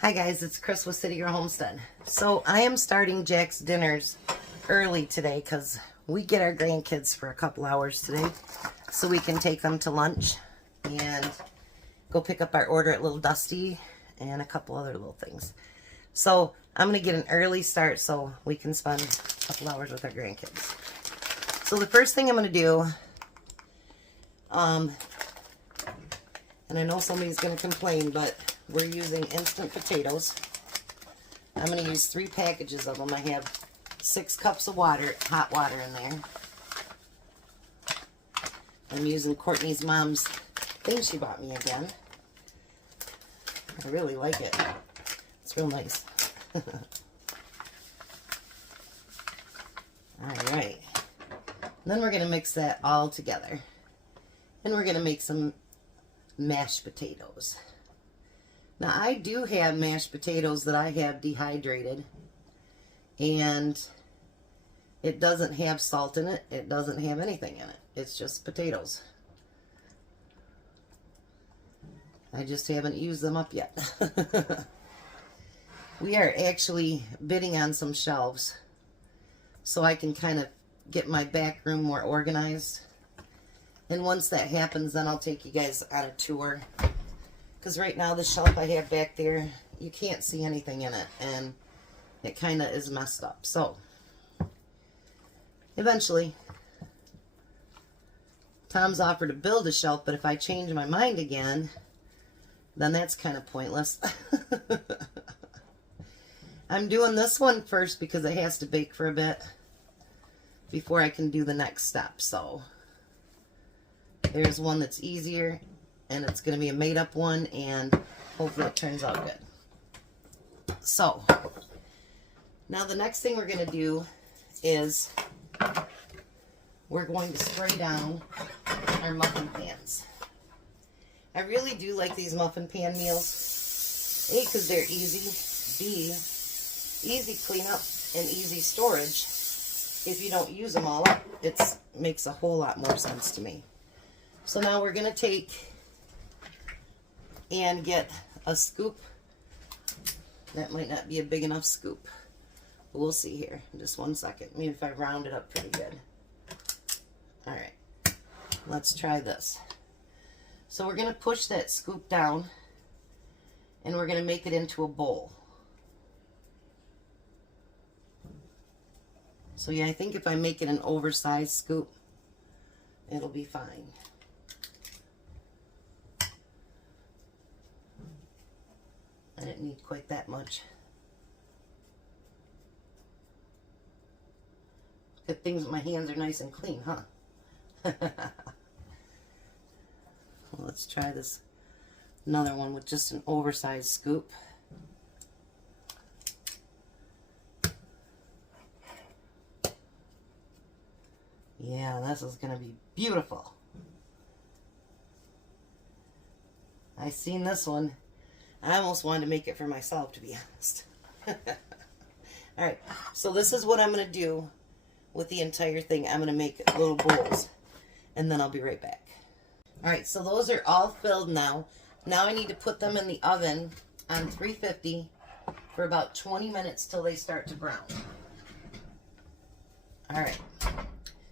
Hi guys, it's Chris with City Girl Homestead. So I am starting Jack's dinners early today because we get our grandkids for a couple hours today so we can take them to lunch and go pick up our order at Little Dusty and a couple other little things. So I'm going to get an early start so we can spend a couple hours with our grandkids. So the first thing I'm going to do, and I know somebody's going to complain, but we're using instant potatoes. I'm going to use 3 packages of them. I have 6 cups of water, hot water in there. I'm using Courtney's mom's thing she bought me again. I really like it. It's real nice. Alright. Then we're going to mix that all together. And we're going to make some mashed potatoes. Now, I do have mashed potatoes that I have dehydrated, and it doesn't have salt in it. It doesn't have anything in it. It's just potatoes. I just haven't used them up yet. We are actually bidding on some shelves so I can kind of get my back room more organized. And once that happens, then I'll take you guys on a tour. Because right now the shelf I have back there, you can't see anything in it, and it kind of is messed up. So eventually Tom's offered to build a shelf, but if I change my mind again, then that's kind of pointless. I'm doing this one first because it has to bake for a bit before I can do the next step. So there's one that's easier, and it's going to be a made-up one, and hopefully it turns out good. So, now the next thing we're going to do is we're going to spray down our muffin pans. I really do like these muffin pan meals. A, because they're easy. B, easy cleanup and easy storage. If you don't use them all up, it makes a whole lot more sense to me. So now we're going to take and get a scoop. That might not be a big enough scoop, but we'll see here in just 1 second. Maybe if I round it up pretty good. Alright, let's try this. So we're going to push that scoop down, and we're going to make it into a bowl. So yeah, I think if I make it an oversized scoop, it'll be fine. I didn't need quite that much. Good things my hands are nice and clean, huh? Let's try this. Another one with just an oversized scoop. Yeah, this is going to be beautiful. I seen this one. I almost wanted to make it for myself, to be honest. Alright, so this is what I'm going to do with the entire thing. I'm going to make little bowls, and then I'll be right back. Alright, so those are all filled now. Now I need to put them in the oven on 350 for about 20 minutes till they start to brown. Alright,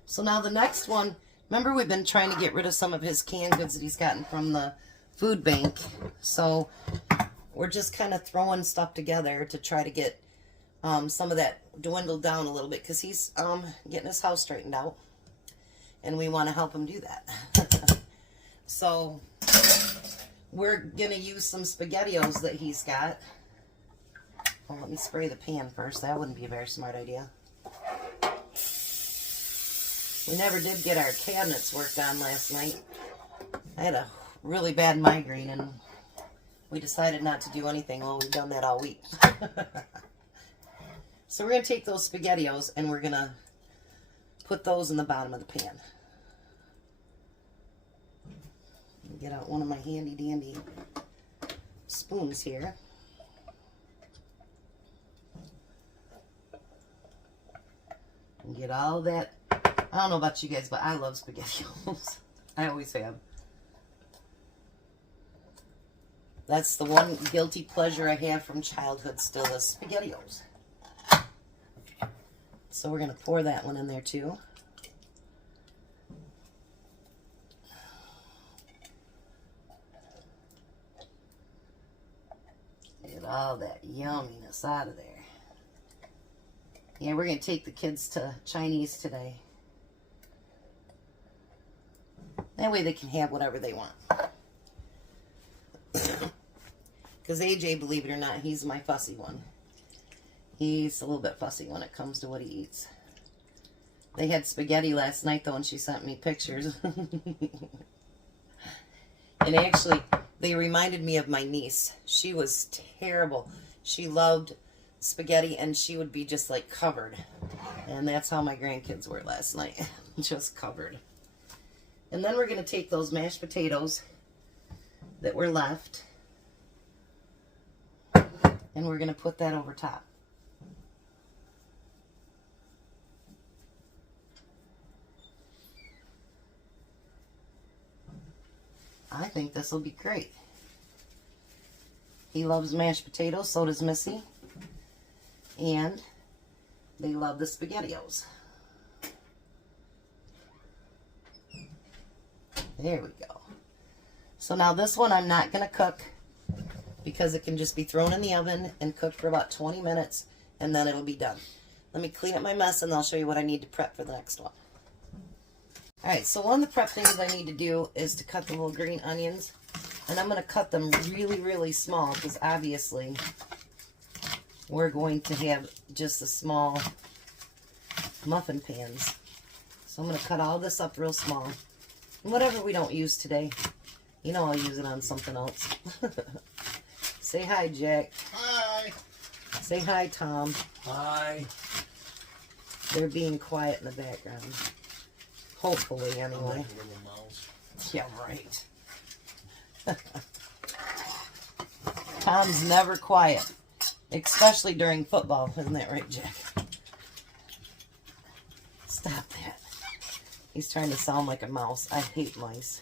so now the next one, remember we've been trying to get rid of some of his canned goods that he's gotten from the food bank. So we're just kind of throwing stuff together to try to get some of that dwindled down a little bit, because he's getting his house straightened out, and we want to help him do that. So we're going to use some SpaghettiOs that he's got. Well, let me spray the pan first. That wouldn't be a very smart idea. We never did get our cabinets worked on last night. I had a really bad migraine, and we decided not to do anything. Well, we've done that all week. So we're going to take those SpaghettiOs, and we're going to put those in the bottom of the pan. Get out one of my handy dandy spoons here. And get all that. I don't know about you guys, but I love SpaghettiOs. I always have. That's the one guilty pleasure I have from childhood still is SpaghettiOs. So we're going to pour that one in there too. Get all that yumminess out of there. Yeah, we're going to take the kids to Chinese today. That way they can have whatever they want. Because AJ, believe it or not, he's my fussy one. He's a little bit fussy when it comes to what he eats. They had spaghetti last night, though, and she sent me pictures. And actually, they reminded me of my niece. She was terrible. She loved spaghetti, and she would be just, like, covered. And that's how my grandkids were last night. Just covered. And then we're going to take those mashed potatoes that were left, and we're going to put that over top. I think this will be great. He loves mashed potatoes, so does Missy. And they love the SpaghettiOs. There we go. So now this one I'm not going to cook because it can just be thrown in the oven and cooked for about 20 minutes and then it'll be done. Let me clean up my mess and I'll show you what I need to prep for the next one. Alright, so one of the prep things I need to do is to cut the little green onions. And I'm going to cut them really, really small because obviously we're going to have just the small muffin pans. So I'm going to cut all this up real small. And whatever we don't use today, you know I'll use it on something else. Say hi, Jack. Hi. Say hi, Tom. Hi. They're being quiet in the background. Hopefully, anyway. Yeah, right. Tom's never quiet, especially during football. Isn't that right, Jack? Stop that. He's trying to sound like a mouse. I hate mice.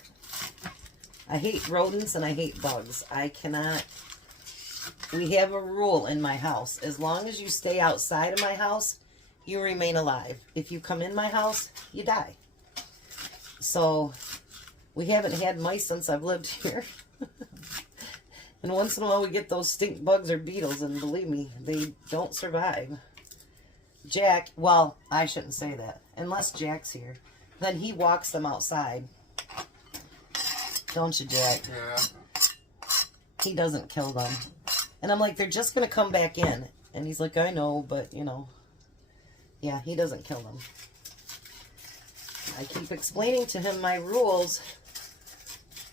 I hate rodents and I hate bugs. I cannot. We have a rule in my house. As long as you stay outside of my house, you remain alive. If you come in my house, you die. So, we haven't had mice since I've lived here. And once in a while we get those stink bugs or beetles, and believe me, they don't survive. Jack, well, I shouldn't say that. Unless Jack's here. Then he walks them outside. Don't you, Jack? Yeah. He doesn't kill them. And I'm like, they're just going to come back in. And he's like, I know, but, you know. Yeah, he doesn't kill them. I keep explaining to him my rules,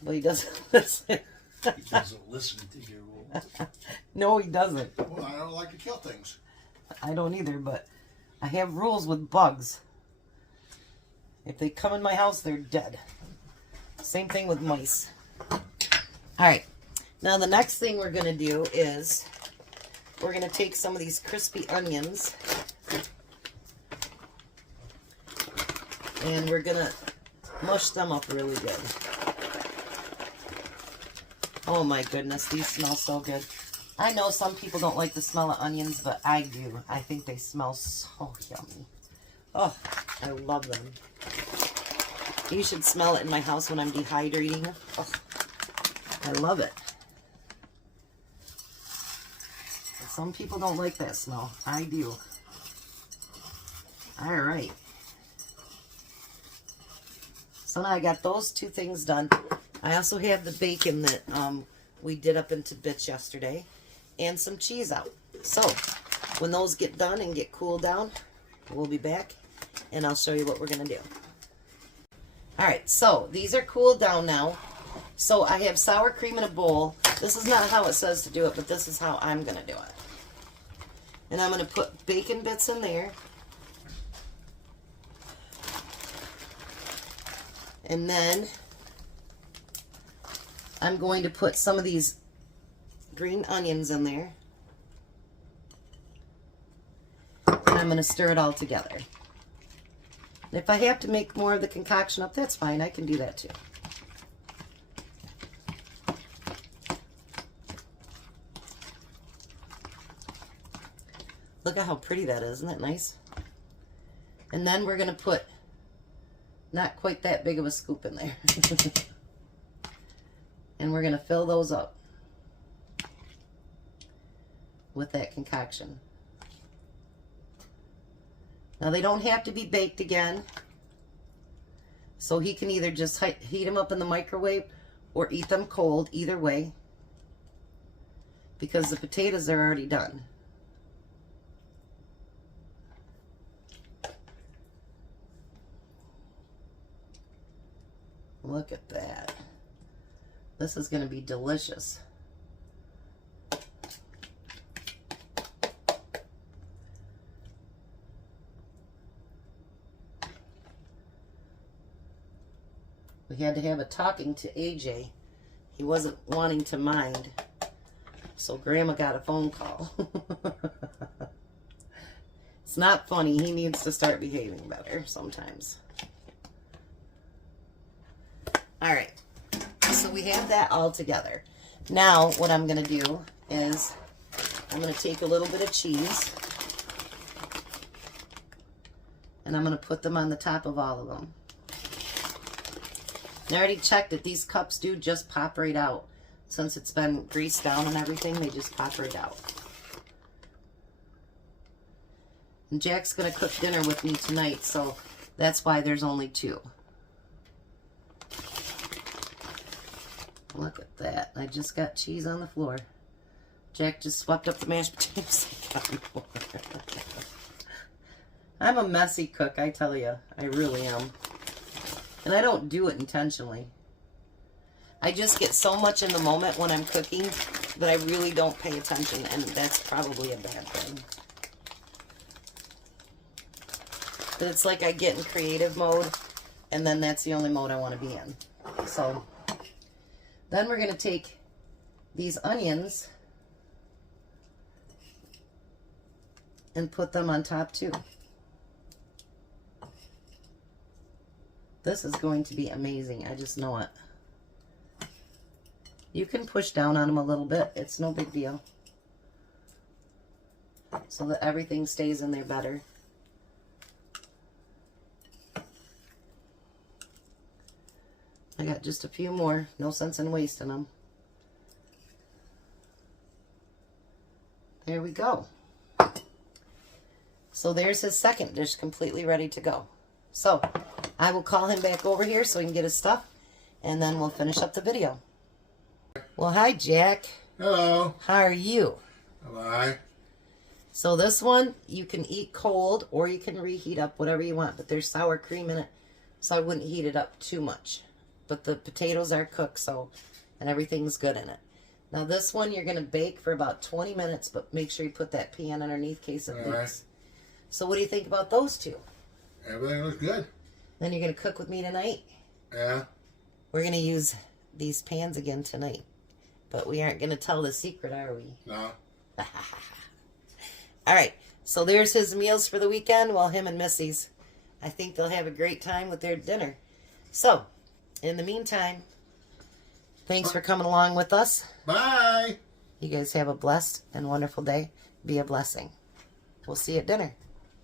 but he doesn't listen. He doesn't listen to your rules. No, he doesn't. Well, I don't like to kill things. I don't either, but I have rules with bugs. If they come in my house, they're dead. Same thing with mice. Alright, now the next thing we're going to do is we're going to take some of these crispy onions and we're going to mush them up really good. Oh my goodness, these smell so good. I know some people don't like the smell of onions, but I do. I think they smell so yummy. Oh, I love them. You should smell it in my house when I'm dehydrating. Oh, I love it. Some people don't like that smell. I do. All right. So now I got those two things done. I also have the bacon that we did up into bits yesterday and some cheese out. So when those get done and get cooled down, we'll be back and I'll show you what we're going to do. Alright, so these are cooled down now. So I have sour cream in a bowl. This is not how it says to do it, but this is how I'm going to do it. And I'm going to put bacon bits in there. And then I'm going to put some of these green onions in there. And I'm going to stir it all together. And if I have to make more of the concoction up, that's fine. I can do that too. Look at how pretty that is. Isn't that nice? And then we're going to put not quite that big of a scoop in there. And we're going to fill those up with that concoction. Now they don't have to be baked again. So he can either just heat them up in the microwave or eat them cold, either way. Because the potatoes are already done. Look at that. This is going to be delicious. We had to have a talking to AJ. He wasn't wanting to mind. So Grandma got a phone call. It's not funny. He needs to start behaving better sometimes. All right. So we have that all together. Now what I'm going to do is I'm going to take a little bit of cheese and I'm going to put them on the top of all of them. And I already checked that these cups do just pop right out. Since it's been greased down and everything, they just pop right out. And Jack's going to cook dinner with me tonight, so that's why there's only 2. Look at that. I just got cheese on the floor. Jack just swept up the mashed potatoes. I'm a messy cook, I tell you. I really am. And I don't do it intentionally. I just get so much in the moment when I'm cooking that I really don't pay attention, and that's probably a bad thing. But it's like I get in creative mode, and then that's the only mode I want to be in. So, then we're going to take these onions and put them on top too. This is going to be amazing. I just know it. You can push down on them a little bit. It's no big deal. So that everything stays in there better. I got just a few more. No sense in wasting them. There we go. So there's his second dish completely ready to go. So I will call him back over here so he can get his stuff, and then we'll finish up the video. Well, hi, Jack. Hello. How are you? Hi. So this one, you can eat cold or you can reheat up, whatever you want. But there's sour cream in it, so I wouldn't heat it up too much. But the potatoes are cooked, so, and everything's good in it. Now this one, you're going to bake for about 20 minutes, but make sure you put that pan underneath in case it leaks. Right. So what do you think about those two? Everything looks good. Then you're going to cook with me tonight? Yeah. We're going to use these pans again tonight. But we aren't going to tell the secret, are we? No. All right. So there's his meals for the weekend while him and Missies. I think they'll have a great time with their dinner. So, in the meantime, thanks for coming along with us. Bye. You guys have a blessed and wonderful day. Be a blessing. We'll see you at dinner.